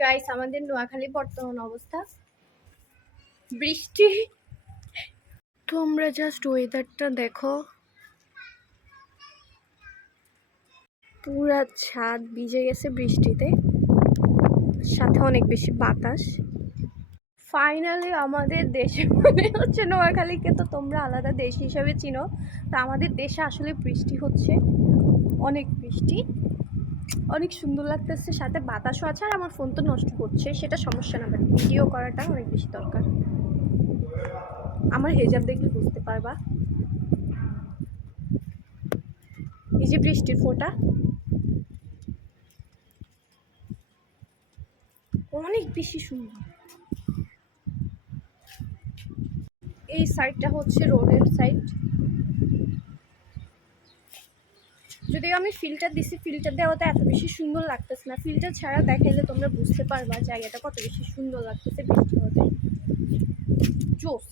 Guys, আমাদের নোয়াখালী বর্তমান অবস্থা বৃষ্টি। তোমরা জাস্ট ওয়েদারটা দেখো, পুরা ছাদ ভিজে গেছে বৃষ্টিতে, সাথে অনেক বেশি বাতাস। ফাইনালি আমাদের দেশে মনে হচ্ছে, নোয়াখালীকে তো তোমরা আলাদা দেশ হিসাবে চিনো, তা আমাদের দেশে আসলে বৃষ্টি হচ্ছে, অনেক বৃষ্টি, অনেক সুন্দর লাগতেছে, সাথে বাতাসও আছে। আর আমার ফোন তো নষ্ট করছে, সেটা সমস্যা না, বাট ভিডিও করাটা অনেক বেশি দরকার। আমার হেজাব দেখলে বুঝতে পারবা, এই যে বৃষ্টির ফোঁটা, অনেক বেশি সুন্দর। এই সাইডটা হচ্ছে রোডের সাইড। যদিও আমি ফিল্টার দিছি, ফিল্টার দেওয়াতে এত বেশি সুন্দর লাগতেছে না, ফিল্টার ছাড়া দেখাইলে তোমরা বুঝতে পারবা জায়গাটা কত বেশি সুন্দর লাগতেছে বৃষ্টি হতে। জোস।